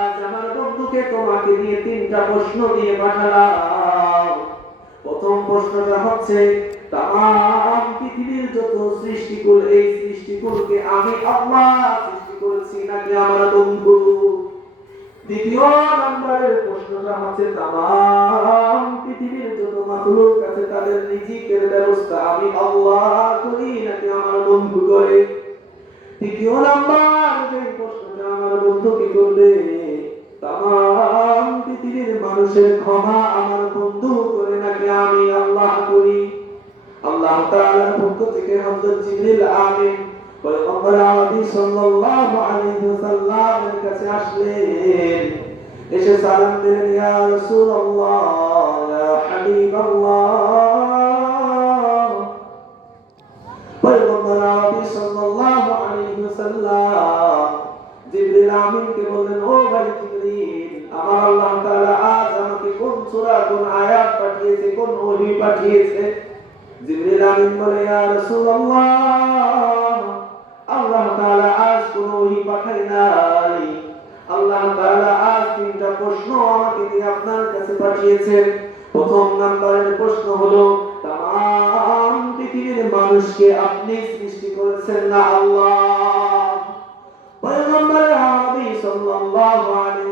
আজ আমার বন্ধুকে তোমাকে নিয়ে তিনটা প্রশ্ন দিয়ে পাঠালাম। প্রথম প্রশ্নটা হচ্ছে তাম পৃথিবীর যত সৃষ্টিকুল, এই সৃষ্টিকুলকে আমি আল্লাহ সৃষ্টি করেছি নাকি আমার বন্ধু? দ্বিতীয় নম্বরের প্রশ্নটা হচ্ছে তাম পৃথিবীর যত মাখলুক আছে, তাদের রিজিকের ব্যবস্থা আমি আল্লাহ করি নাকি আমার বন্ধু করে? তৃতীয় নাম্বার যে প্রশ্নটা আমার বন্ধু কি করবে? তাম পৃথিবীর মানুষের ক্ষমা আমার বন্ধু করে নাকি আমি আল্লাহ করি? আল্লাহ তাআলার পক্ষ থেকে হযরত জিবরিল আমিন পয়গম্বর আরবি সাল্লাল্লাহু আলাইহি ওয়াসাল্লামের কাছে আসলেন। এসে সালাম দিলেন, ইয়া রাসূলুল্লাহ ইয়া হাবিবাল্লাহ। পয়গম্বর আরবি সাল্লাল্লাহু আলাইহি ওয়াসাল্লাম জিবরিল আমিনকে বললেন, ও ভাই আমার আল্লাহ তাআলা আজ আমাকে কোন সূরা, কোন আয়াত পাঠিয়েছে, কোন ওহী পাঠিয়েছে? জিবরিল আমিন বলে, ইয়া রাসূলুল্লাহ, আল্লাহ তাআলা আজ কোন ওহী পাঠায় নাই। আল্লাহ তাআলা আজ তিনটা প্রশ্ন আমাকে দিয়ে আপনার কাছে পাঠিয়েছেন। প্রথম নাম্বারের প্রশ্ন হলো, তাম পৃথিবীর মানুষকে আপনি সৃষ্টি করেছেন না আল্লাহ? পয়গম্বর আরবি সাল্লাল্লাহু আলাইহি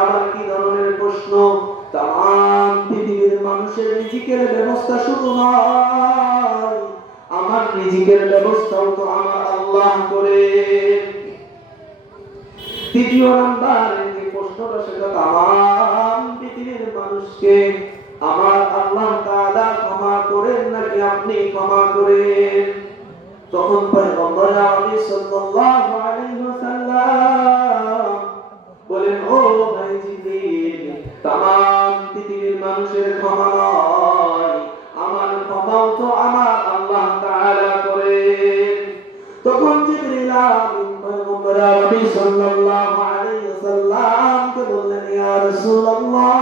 আবার কি ধরনের প্রশ্ন? তাম পৃথিবীর মানুষের রিজিকের ব্যবস্থা শুধু নয়, আমার রিজিকের ব্যবস্থাও তো আমার আল্লাহ করে। তৃতীয় নাম্বারে যে প্রশ্নটা, সেটা তাম পৃথিবীর মানুষকে আমার আল্লাহ তাআলা ক্ষমা করেন নাকি আপনি ক্ষমা করেন? তখন পয়গম্বর আলী সাল্লাল্লাহু আলাইহি তাম পৃথিবীর মানুষের ক্ষমা নয়। আমার ক্ষমাও তো আমার আল্লাহ তাআলা করেন। তখন জিবরিল আমিন সাল্লাল্লাহু আলাইহি ওয়াসাল্লামকে বললেন, ইয়া রাসূলুল্লাহ,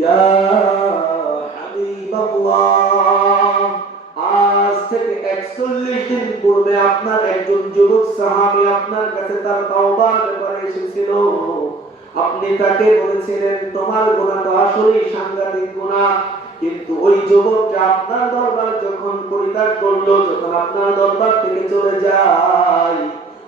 ইয়া হাবিবাল্লাহ, আজ থেকে 41 দিন পূর্বে আপনার একজন যুবক সাহাবী আপনার কাছে তার তওবার ব্যাপারে এসেছিল। আপনি তাকে বলেছিলেন, তোমার গুনাহ তো আসলেই সাংঘাতিক গুনাহ। কিন্তু ওই যুবকটা আপনার দরবার যখন পরিত্যাগ করল, যখন আপনার দরবার থেকে চলে যায়,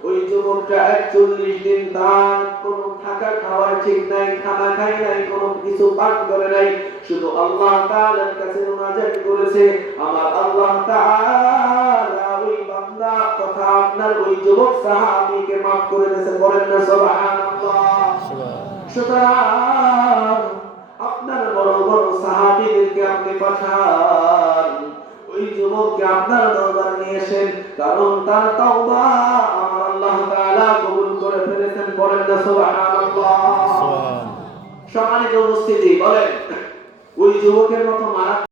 ওই যুবকটা একচল্লিশ দিন তার কোনো থাকা খাওয়ার ঠিক নাই, খানা খাই নাই, কোনো কিছু পান করে নাই। শুধু আল্লাহ তাআলার কাছে মুনাজাত করেছে। আমার আল্লাহ তাআলা ওই বান্দা তথা আপনার ওই যুবক সাহাবীকে maaf করে দিয়েছে। বলেন না, সুবহানাল্লাহ। সুতরাং আপনার বড় বড় সাহাবিদেরকে আপনি পাঠান। ওই যুবককে আপনার দরবার নিয়ে এসেন কারণ তার তাওবা আমার আল্লাহ তাআলা কবুল করে ফেলেছেন বলেন না সুবহানাল্লাহ। সম্মানিত উপস্থিতি বলেন ওই যুবকের মতো মারা